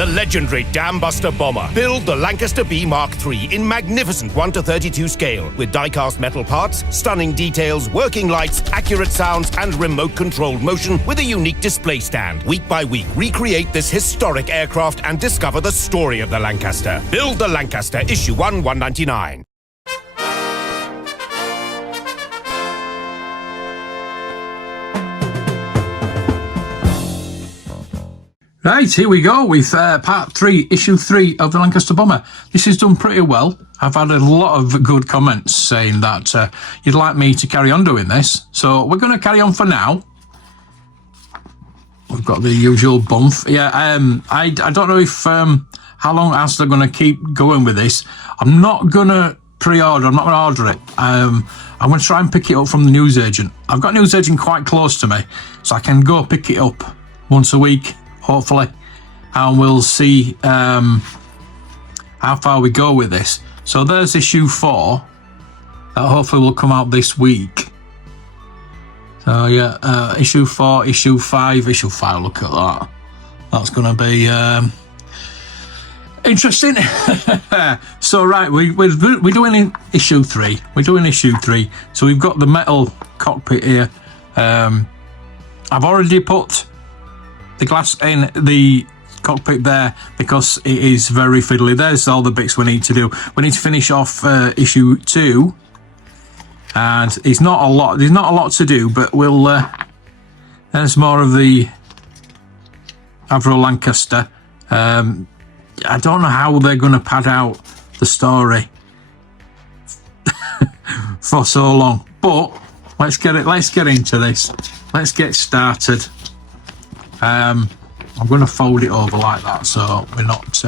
the legendary Dambuster bomber. Build the Lancaster B Mark III in magnificent 1:32 scale with die-cast metal parts, stunning details, working lights, accurate sounds, and remote-controlled motion with a unique display stand. Week by week, recreate this historic aircraft and discover the story of the Lancaster. Build the Lancaster, issue 1, 199. Right, here we go with part 3, issue 3 of the Lancaster Bomber. This has done pretty well. I've had a lot of good comments saying that you'd like me to carry on doing this. So we're going to carry on for now. We've got the usual bump. Yeah, I don't know if how long else they're going to keep going with this. I'm not going to pre-order. I'm not going to order it. I'm going to try and pick it up from the newsagent. I've got a newsagent quite close to me, so I can go pick it up once a week, hopefully, and we'll see how far we go with this. So there's issue 4 that hopefully will come out this week. So yeah, issue 4, issue 5, look at that. That's going to be interesting. So right, we're doing issue 3. We're doing issue 3. So we've got the metal cockpit here. I've already put the glass in the cockpit there because it is very fiddly. There's all the bits we need to do. We need to finish off issue 2, and it's not a lot. There's not a lot to do, but we'll. There's more of the Avro Lancaster. I don't know how they're going to pad out the story for so long, but let's get into this. Let's get started. I'm going to fold it over like that, so we're not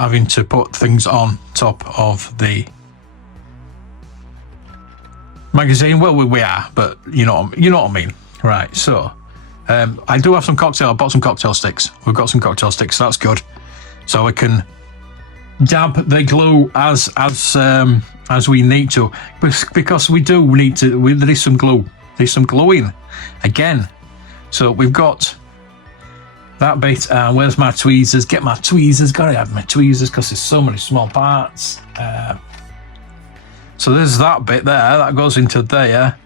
having to put things on top of the magazine. Well, we are, but you know what I mean, right? So I do have some cocktail. I bought some cocktail sticks. We've got some cocktail sticks, so that's good. So we can dab the glue as we need to, because we do need to. There is some glue. There's some gluing again. So we've got that bit. Where's my tweezers? Get my tweezers. Gotta have my tweezers because there's so many small parts. So there's that bit there. That goes into there.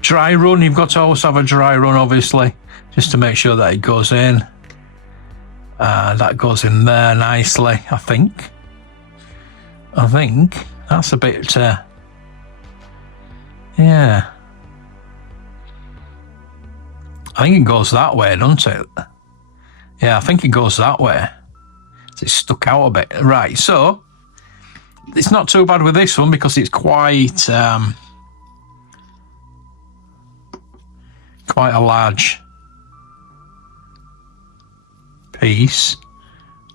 Dry run. You've got to always have a dry run, obviously, just to make sure that it goes in. That goes in there nicely, I think. That's a bit... yeah. I think it goes that way, doesn't it? Yeah, I think it goes that way. It's stuck out a bit. Right, so it's not too bad with this one because it's quite a large piece.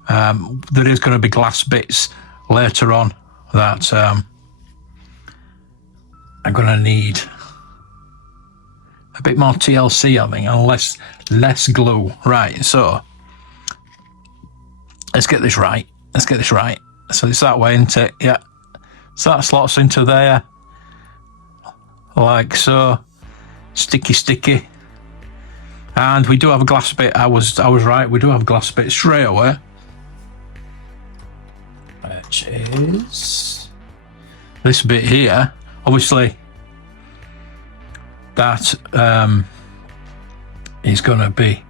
There is going to be glass bits later on that I'm going to need a bit more TLC, I think, and less glue. Right, so let's get this right. So it's that way, isn't it? Yeah. So that slots into there, like so. Sticky. And we do have a glass bit. I was right. We do have a glass bit straight away, which is this bit here. Obviously, that is going to be.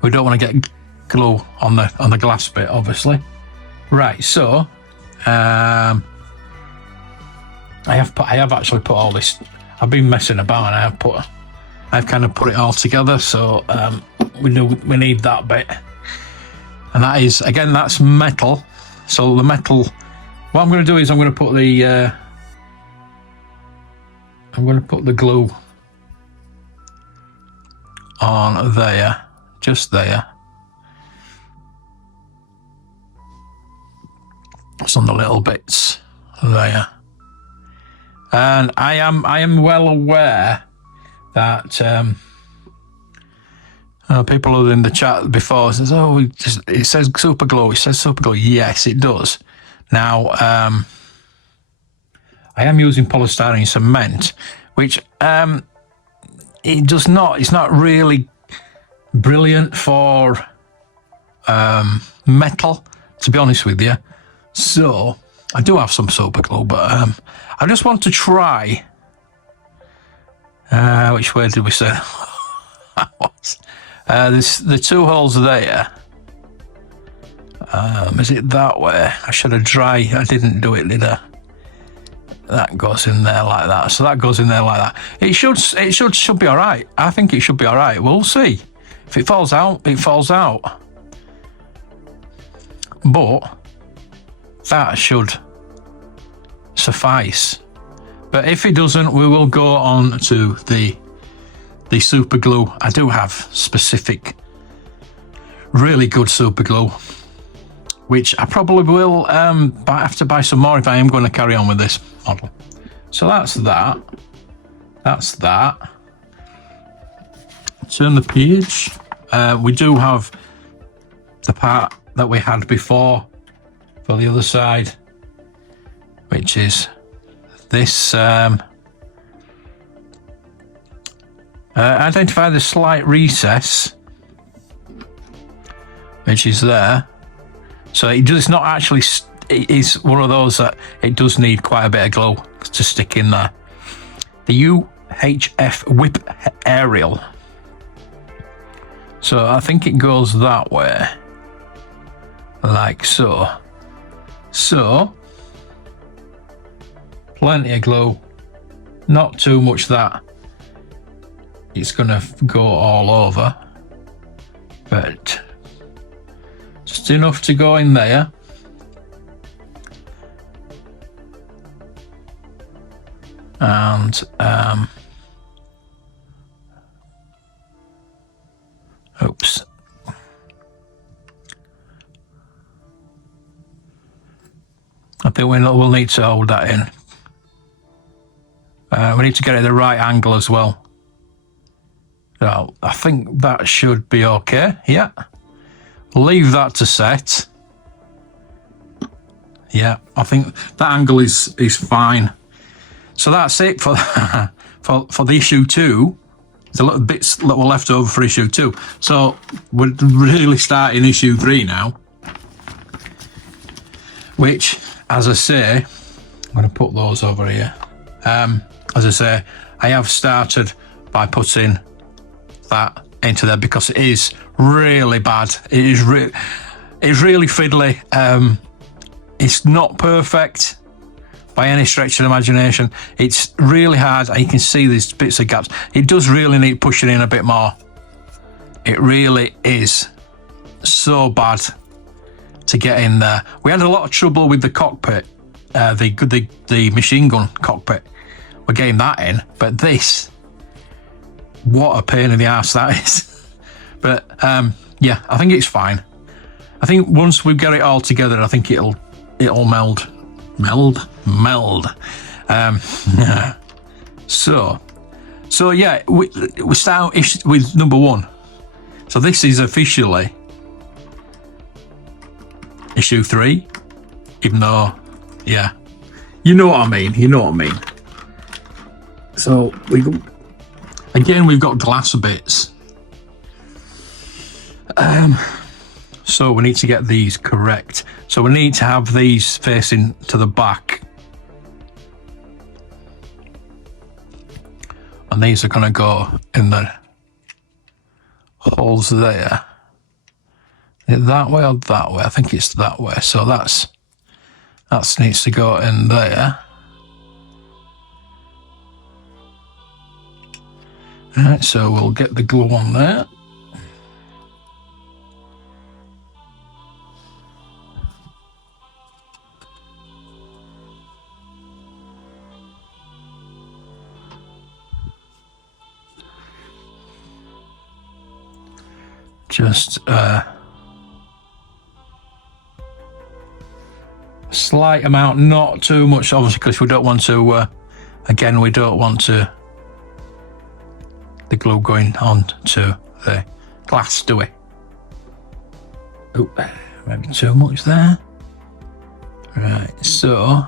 We don't want to get glue on the glass bit, obviously. Right. So, I have actually put all this. I've been messing about, and I've kind of put it all together. So we need that bit, and that is, again, that's metal. So the metal. What I'm going to do is I'm going to put the glue on there, just there. It's on the little bits there. And I am well aware that people in the chat before says, "Oh, it says super glue." It says super glue. Yes, it does. Now, I am using polystyrene cement, which it does not. It's not really brilliant for metal, to be honest with you. So I do have some super glue, but I just want to try. Which way did we say that was? There's the 2 holes there. Is it that way? I should have tried. I didn't do it, did I? That goes in there like that. So that goes in there like that. It should be all right. I think it should be all right. We'll see. If it falls out, it falls out. But that should suffice. But if it doesn't, we will go on to the super glue. I do have specific, really good super glue, which I probably will have to buy some more if I am going to carry on with this model. So that's that. That's that. Turn the page. We do have the part that we had before for the other side, which is this. Identify the slight recess, which is there. So it's not actually, it is one of those that it does need quite a bit of glue to stick in there. The UHF whip aerial. So I think it goes that way, like so. So, plenty of glue, not too much that it's gonna go all over, but just enough to go in there. And oops. I think we'll need to hold that in. We need to get it at the right angle as well. So I think that should be okay. Yeah. Leave that to set. Yeah, I think that angle is fine. So that's it for for the issue 2. There's a little bits that were left over for issue 2. So we're really starting issue 3 now. Which, as I say, I'm going to put those over here. As I say, I have started by putting that into there because it is really bad. It is it's really fiddly. It's not perfect by any stretch of the imagination. It's really hard, and you can see these bits of gaps. It does really need pushing in a bit more. It really is so bad to get in there. We had a lot of trouble with the cockpit, the machine gun cockpit. We're getting that in, but this, what a pain in the ass that is. But yeah, I think it's fine. I think once we get it all together, I think it'll meld. So yeah, we start with number 1. So this is officially issue 3, even though, yeah, you know what I mean. So we've got glass bits. So we need to get these correct. So we need to have these facing to the back. And these are going to go in the holes there. That way or that way? I think it's that way. So that needs to go in there. Alright, so we'll get the glue on there. Just slight amount, not too much, obviously, because we don't want to, again, we don't want to the glue going on to the glass, do we? Oh, maybe too much there. Right, so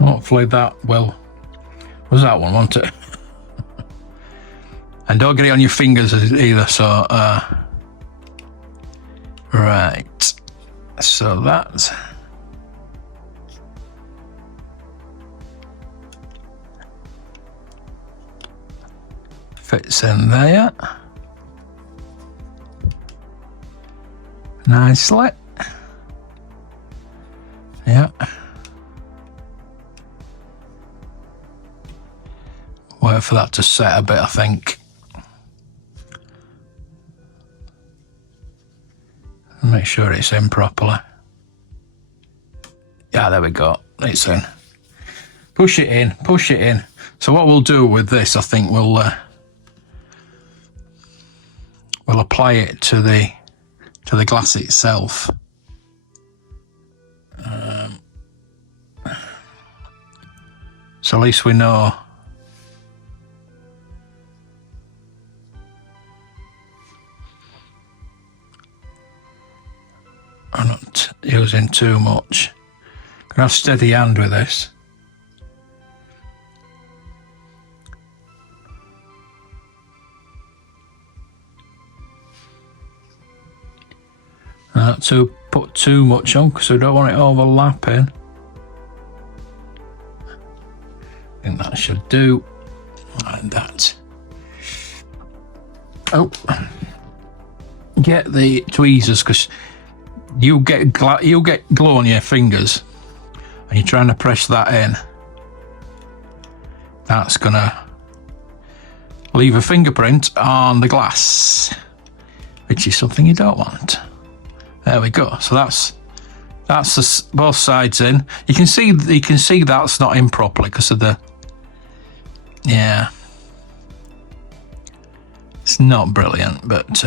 hopefully that will, was that one, wasn't it? And don't get it on your fingers either, so right. So that fits in there nicely. Yeah. Wait for that to set a bit, I think. Make sure it's in properly. Yeah, there we go. It's in. Push it in, push it in. So what we'll do with this, I think we'll apply it to the glass itself. So at least we know. I'm not using too much. Gonna have steady hand with this. Not to put too much on because we don't want it overlapping. I think that should do. Like that. Oh, get the tweezers because you get glue on your fingers, and you're trying to press that in. That's gonna leave a fingerprint on the glass, which is something you don't want. There we go. So that's both sides in. You can see that's not in properly because of the, yeah. It's not brilliant, but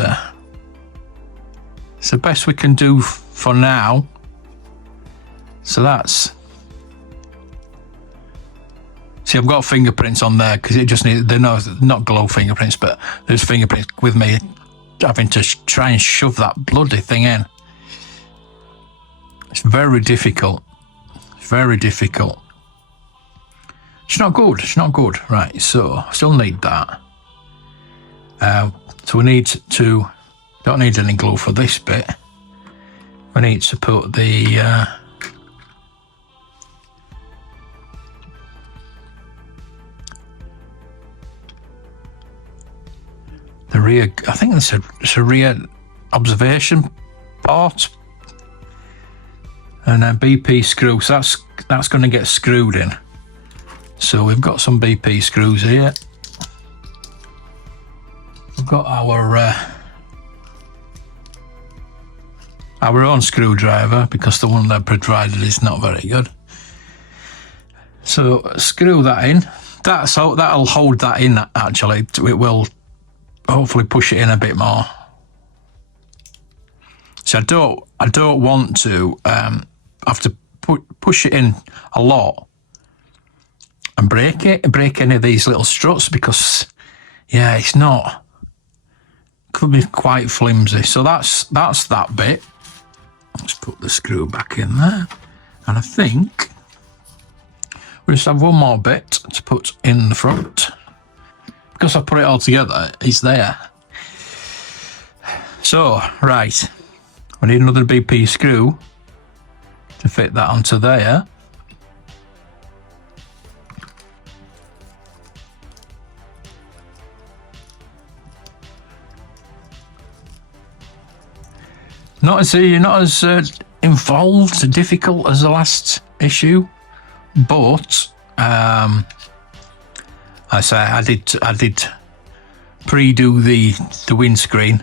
it's the best we can do for now. So that's. See, I've got fingerprints on there because it just needs. They're not glow fingerprints, but there's fingerprints with me having to try and shove that bloody thing in. It's very difficult. It's very difficult. It's not good. It's not good. Right. So still need that. So we need to. Don't need any glue for this bit. We need to put the rear. I think it's a rear observation part, and then BP screw. So that's going to get screwed in. So we've got some BP screws here. We've got our own screwdriver because the one they provided is not very good. So screw that in. That'll hold that in. Actually, it will hopefully push it in a bit more. So I don't want to have to push it in a lot and break any of these little struts because yeah, it's not. Could be quite flimsy. So that's that bit. Let's put the screw back in there. And I think we just have one more bit to put in the front. Because I put it all together, it's there. So, right. We need another BP screw to fit that onto there. Not as involved, difficult as the last issue, but I did pre-do the windscreen,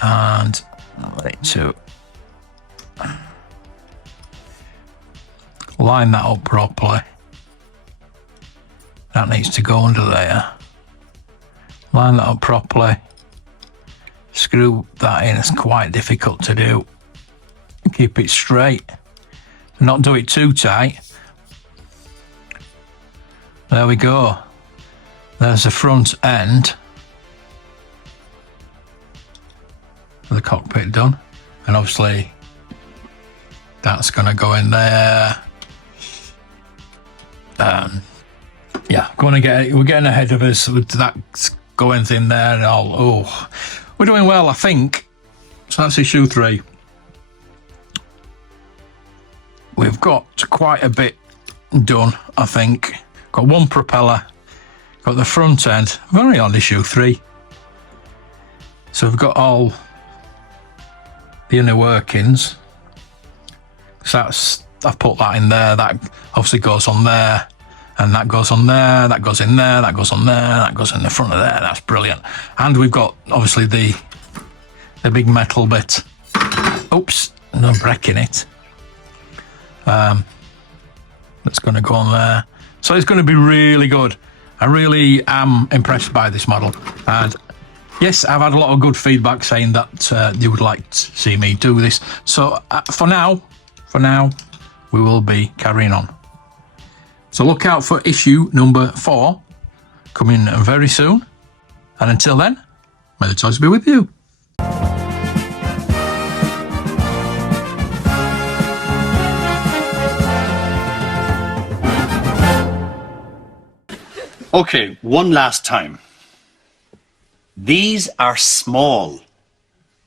and I need to line that up properly. That needs to go under there. Line that up properly. Screw that in. It's quite difficult to do. Keep it straight. Not do it too tight. There we go. There's the front end of the cockpit done. And obviously that's going to go in there. yeah, we're getting ahead of us with that going in there and all. Oh, we're doing well, I think. So that's issue 3. We've got quite a bit done, I think. Got one propeller, got the front end. We're only on issue 3. So we've got all the inner workings. So I've put that in there. That obviously goes on there. And that goes on there, that goes in there, that goes on there, that goes in the front of there. That's brilliant. And we've got, obviously, the big metal bit. Oops, no breaking it. That's going to go on there. So it's going to be really good. I really am impressed by this model. And yes, I've had a lot of good feedback saying that you would like to see me do this. So for now, we will be carrying on. So look out for issue number 4 coming very soon. And until then, may the toys be with you. Okay, one last time. These are small,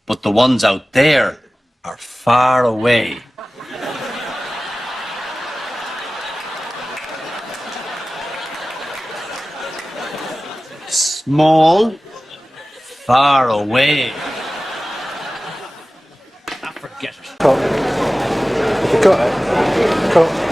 but the ones out there are far away. Small, far away. Ah, forget it. Cut. If you cut it, cut.